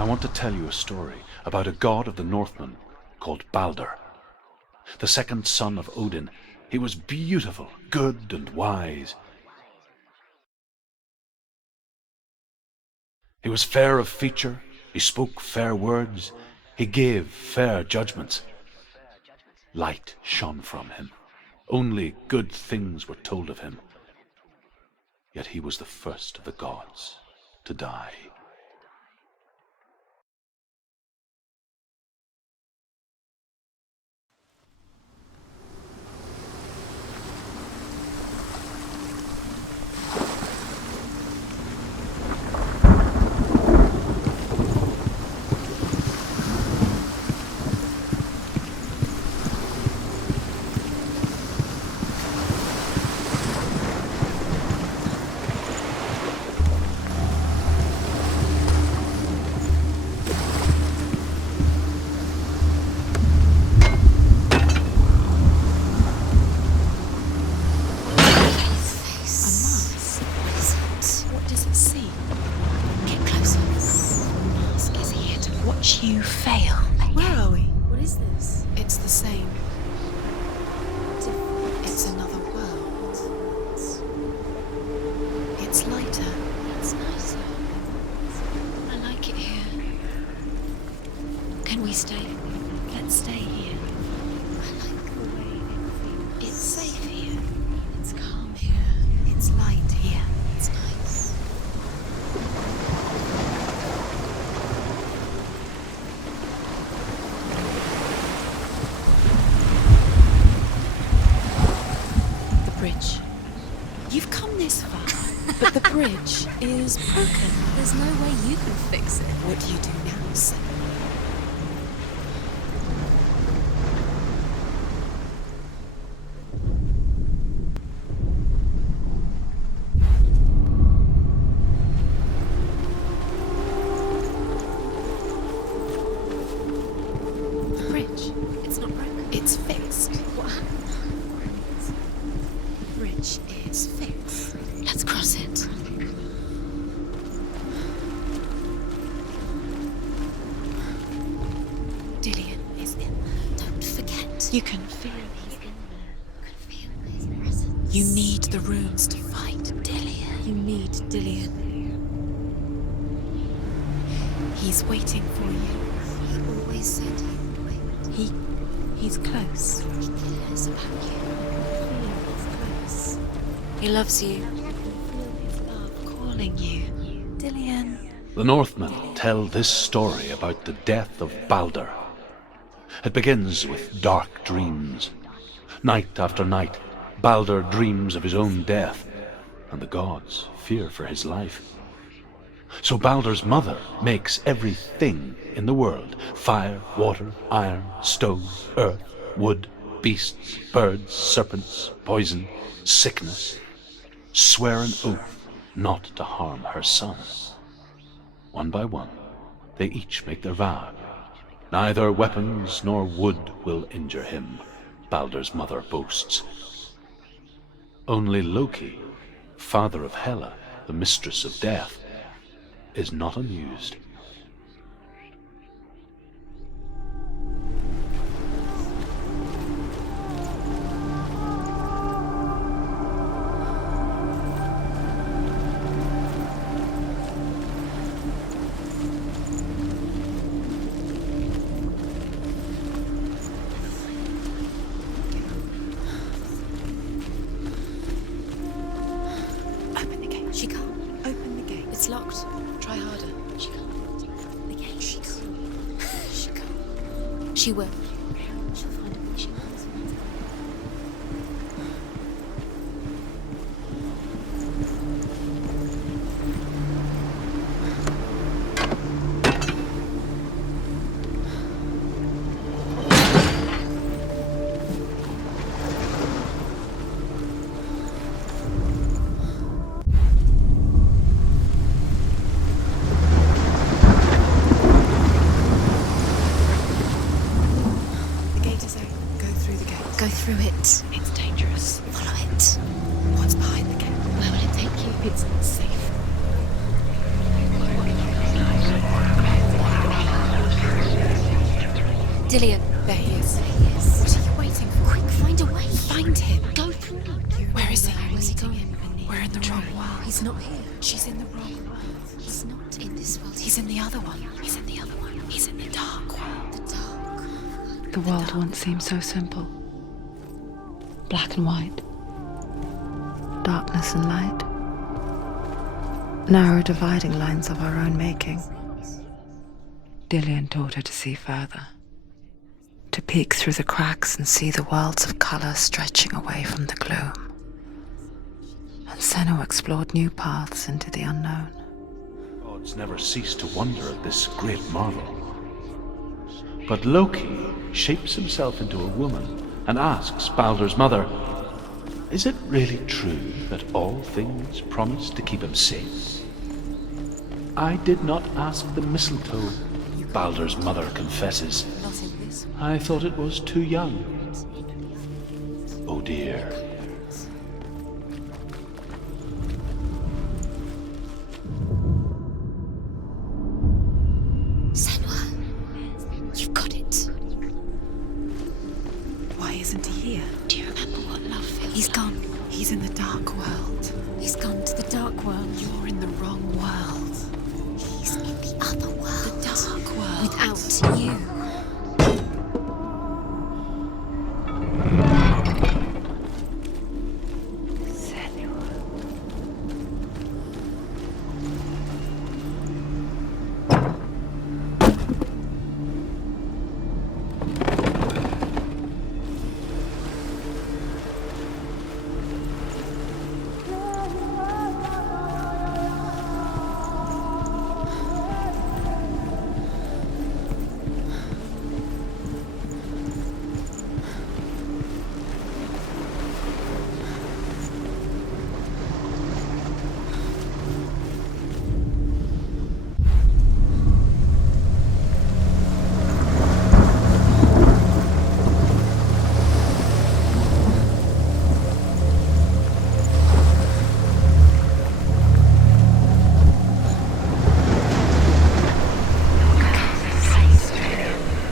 I want to tell you a story about a god of the Northmen called Balder. The second son of Odin, he was beautiful, good, and wise. He was fair of feature, he spoke fair words, he gave fair judgments. Light shone from him. Only good things were told of him. Yet he was the first of the gods to die. You fail again. Where are we? What is this? It's the same. It's another world. It's lighter. It's nicer. I like it here. Can we stay? Let's stay here. I like the way it feels. It's safe here. It's calm here. It's light here. It's nice. Bridge. You've come this far, but the bridge is broken. There's no way you can fix it. What do you do now, Sam? The bridge. It's not broken. It's fixed. What? Bridge is fixed. Let's cross it. Dillion is in there. Don't forget. You can feel he's in there. You can feel his presence. You need the runes to fight Dillion. You need Dillion. He's waiting for you. He always said he would wait. He's close. He cares about you. He loves you. Feel his love calling you. Dillion. The Northmen tell this story about the death of Balder. It begins with dark dreams. Night after night, Balder dreams of his own death, and the gods fear for his life. So Balder's mother makes everything in the world: fire, water, iron, stone, earth, wood, beasts, birds, serpents, poison, sickness, swear an oath not to harm her son. One by one, they each make their vow. Neither weapons nor wood will injure him, Balder's mother boasts. Only Loki, father of Hela, the mistress of death, is not amused. Open the gate. She can't. Open the gate. It's locked. Try harder. She can't. The gate. She can't. She can't. She will. She'll find a way. She will. Dillion. There he is. Yes. What are you waiting for? Quick, find a way. Find him. Go through. Where is he? Where's he going? We're in the wrong world. He's not here. She's in the wrong world. He's not in this world. He's in the other one. He's in the other one. He's in the dark world. The dark. The world once seemed so simple. Black and white. Darkness and light. Narrow dividing lines of our own making. Dillion taught her to see further. To peek through the cracks and see the worlds of color stretching away from the gloom. And Senua explored new paths into the unknown. Gods never cease to wonder at this great marvel. But Loki shapes himself into a woman and asks Baldur's mother, is it really true that all things promise to keep him safe? I did not ask the mistletoe, Baldur's mother confesses. Not in this one. I thought it was too young. Oh dear. Senua, you've got it. Why isn't he here? Do you remember what love feels? He's gone. He's in the dark world. He's gone to the dark world. You're in the wrong world. He's in the other world. The dark world. Without you.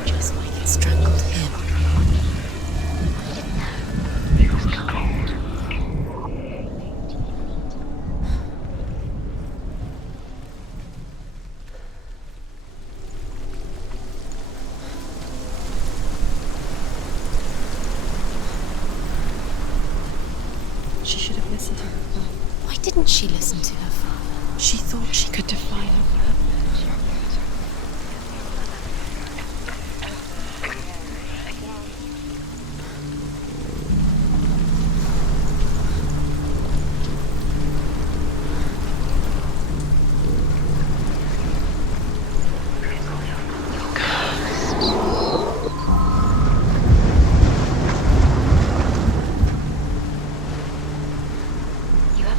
Just like it strangled him. She should have listened to her father. Why didn't she listen to her father? She thought she could defy her purpose.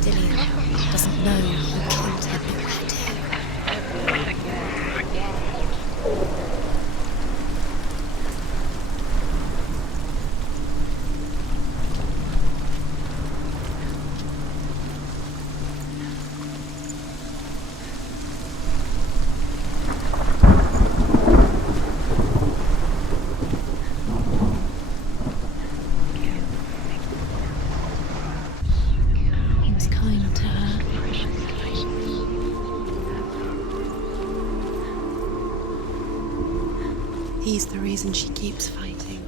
Dillion doesn't know who killed her big red hair. He was kind to her. He's the reason she keeps fighting.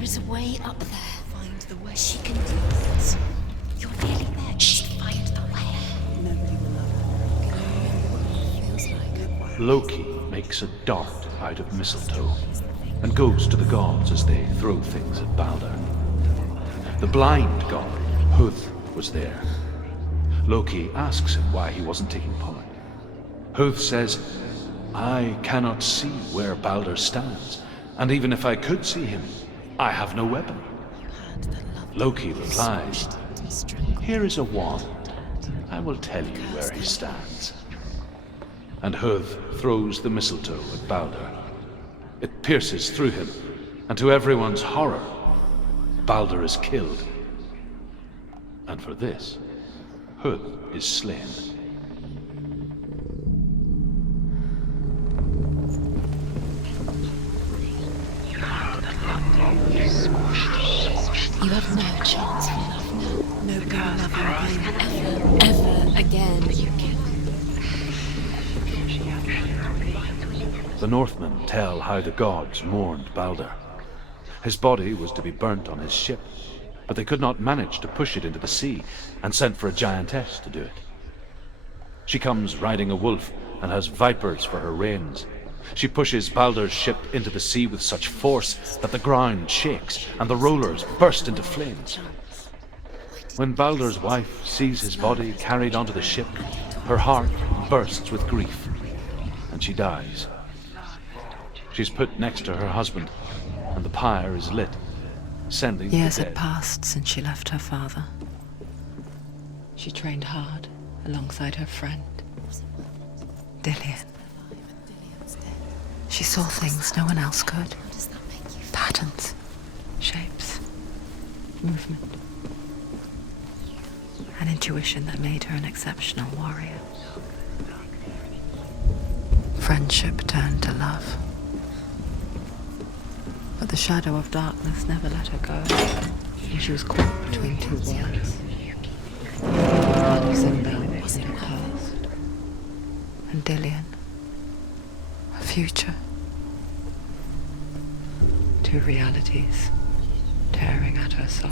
There is a way up there. Find the way. She can do this. You're nearly there. Just find the way. Nobody will love her. Can you remember what it feels like? Loki makes a dart out of mistletoe and goes to the gods as they throw things at Balder. The blind god, Huth, was there. Loki asks him why he wasn't taking part. Huth says, "I cannot see where Balder stands, and even if I could see him, I have no weapon." Loki replies, "Here is a wand. I will tell you where he stands." And Huth throws the mistletoe at Balder. It pierces through him, and to everyone's horror, Balder is killed. And for this, Huth is slain. You have no chance for love now. Nobody will love her again. Ever again. The Northmen tell how the gods mourned Balder. His body was to be burnt on his ship, but they could not manage to push it into the sea, and sent for a giantess to do it. She comes riding a wolf and has vipers for her reins. She pushes Balder's ship into the sea with such force that the ground shakes and the rollers burst into flames. When Balder's wife sees his body carried onto the ship, her heart bursts with grief, and she dies. She's put next to her husband, and the pyre is lit, sending Years the had dead. passed since she left her father. She trained hard alongside her friend, Dillian. She saw things no one else could. Patterns, shapes, movement. An intuition that made her an exceptional warrior. Friendship turned to love. But the shadow of darkness never let her go, and she was caught between two worlds. Sinbad was her past, and Dillian, her future. Two realities tearing at her soul.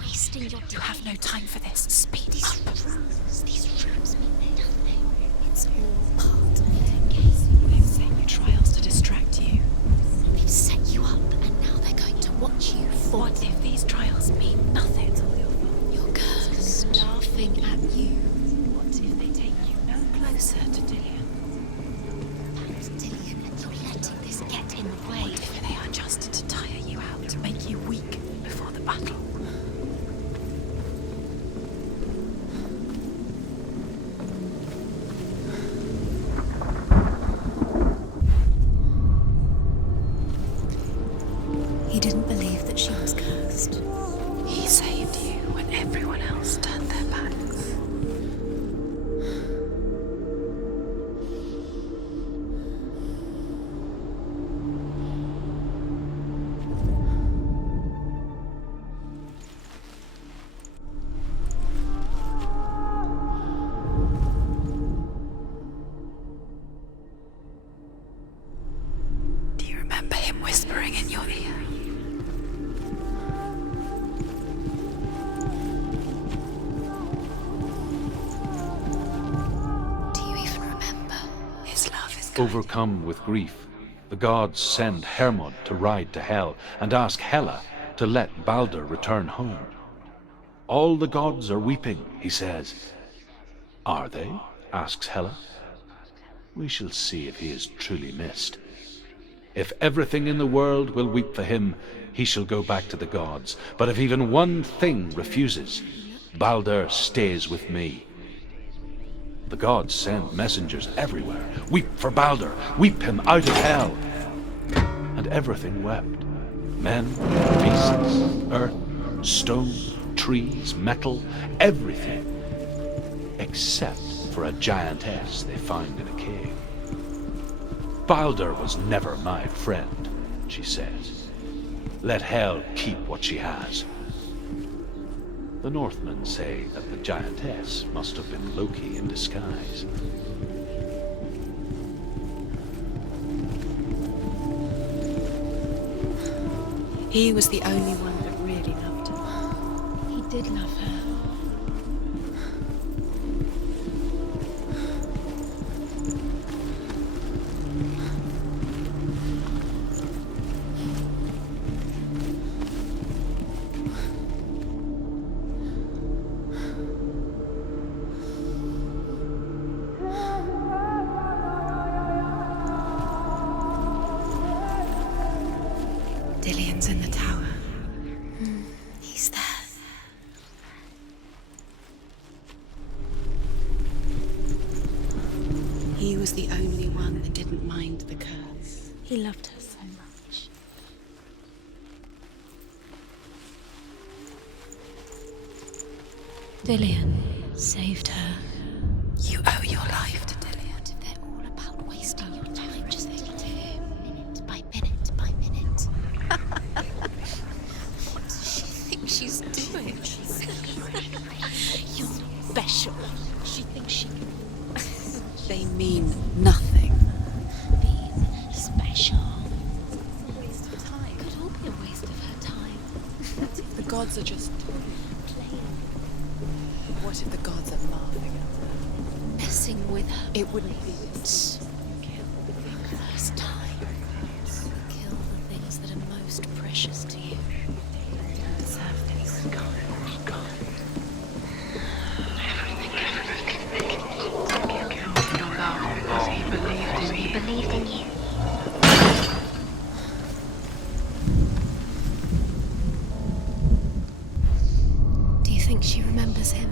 Wasting your time. You have no time for this. Speed These up. rooms mean nothing. It's all part of their game. They've sent you trials to distract you. They've set you up, and now they're going to watch you fall. What if these trials mean nothing? You're cursed, laughing at you. What if they take you no closer to Dillian? That's Dillian, and you're letting this get in the way. What if they are just to tire you out, to make you weak before the battle? He didn't believe that she was cursed. He saved you when everyone else turned their backs. Do you remember him whispering in your ear? Do you even remember? His love is kind. Overcome with grief, the gods send Hermod to ride to Hell and ask Hela to let Balder return home. All the gods are weeping, he says. Are they? Asks Hela. We shall see if he is truly missed. If everything in the world will weep for him, he shall go back to the gods. But if even one thing refuses, Balder stays with me. The gods send messengers everywhere. Weep for Balder, weep him out of hell. And everything wept. Men, beasts, earth, stone, trees, metal, everything. Except for a giantess they found in a cave. Balder was never my friend, she says. Let Hel keep what she has. The Northmen say that the giantess must have been Loki in disguise. He was the only one that really loved her. He did love her. Dillian's in the tower. He's there. He was the only one that didn't mind the curse. He loved her so much. Dillian saved her. You owe your life to Dillian. They're all about wasting your time. Just do it, minute by minute by minute. What does she think she's doing? You're special. She thinks she can They mean nothing. be special. A waste of time. Could all be a waste of her time. The gods are just Playing, What if the gods are laughing at her? messing with her. It wouldn't be this. Kill the first time. Kill the things that are most precious to you. Deserve this. He believed in you. Do you think she remembers him?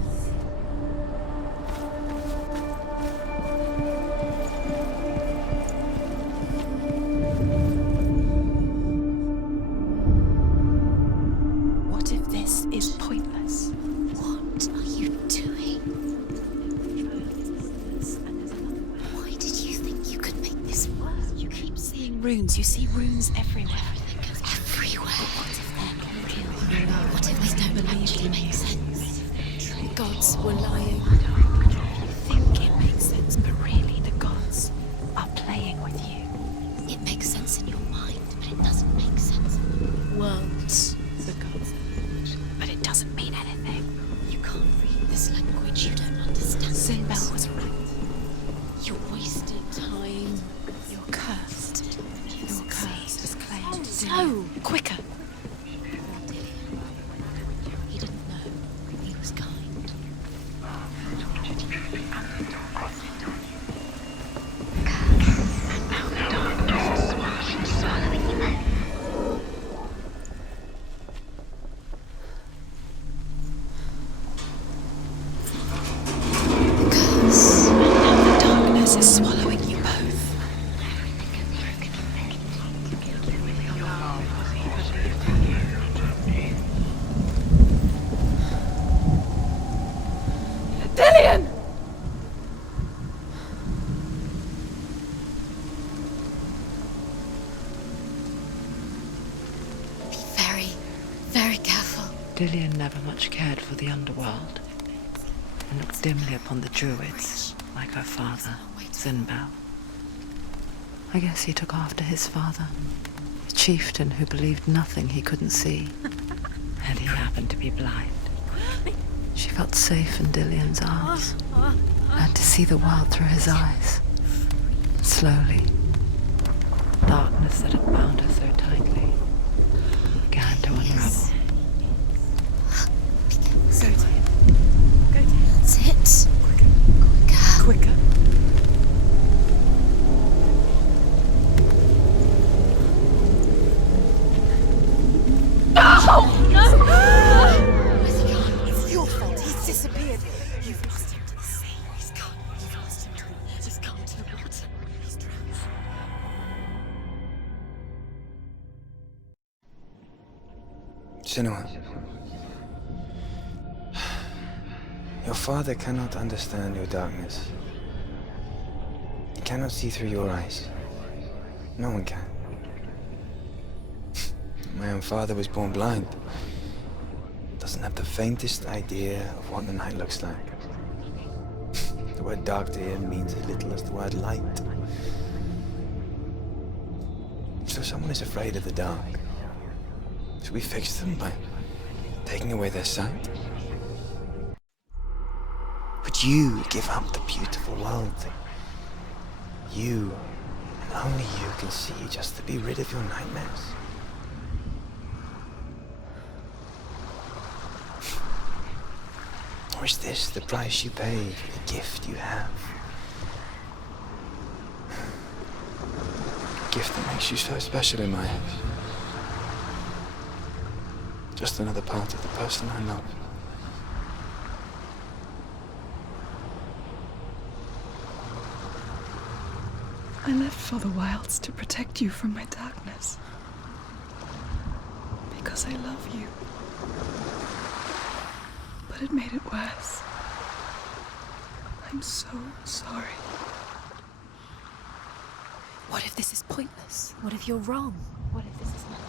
What if this is pointless? What are you doing? Why did you think you could make this work? You keep seeing runes. You see runes everywhere. Everywhere. What if they're not real? What if they don't actually make sense? The gods were lying. You think it makes sense, but really the gods are playing with you. It makes sense in your mind, but it doesn't make sense in the worlds. The gods. But it doesn't mean anything. You can't read this language. You don't understand. Sinbel it. was right. You're wasting time. You're cursed. Your curse has claimed So quicker. He didn't know. He was kind. Curse. The darkness is swallowing you both. Dillian! Be very, very careful. Dillian never much cared for the underworld, and looked dimly upon the druids, like her father, Sinbel. I guess he took after his father, a chieftain who believed nothing he couldn't see, and he happened to be blind. She felt safe in Dillian's arms, learned to see the world through his eyes. Slowly, darkness that had bound her so tightly began to unravel. Go to him. Go to him. Sit. Quicker. Quicker. Where's he gone? It's your fault. He's disappeared. You've lost him to the sea. He's gone. You've lost him to the... He's gone to the water. He's drowned. Senua, your father cannot understand your darkness. He cannot see through your eyes. No one can. My own father was born blind. Doesn't have the faintest idea of what the night looks like. The word dark to him means as little as the word light. So someone is afraid of the dark. Should we fix them by taking away their sight? Would you give up the beautiful world that you, and only you, can see just to be rid of your nightmares? Or is this the price you pay for the gift you have? A gift that makes you so special in my eyes. Just another part of the person I love. I left for the wilds to protect you from my darkness. Because I love you. But it made it worse. I'm so sorry. What if this is pointless? What if you're wrong? What if this is not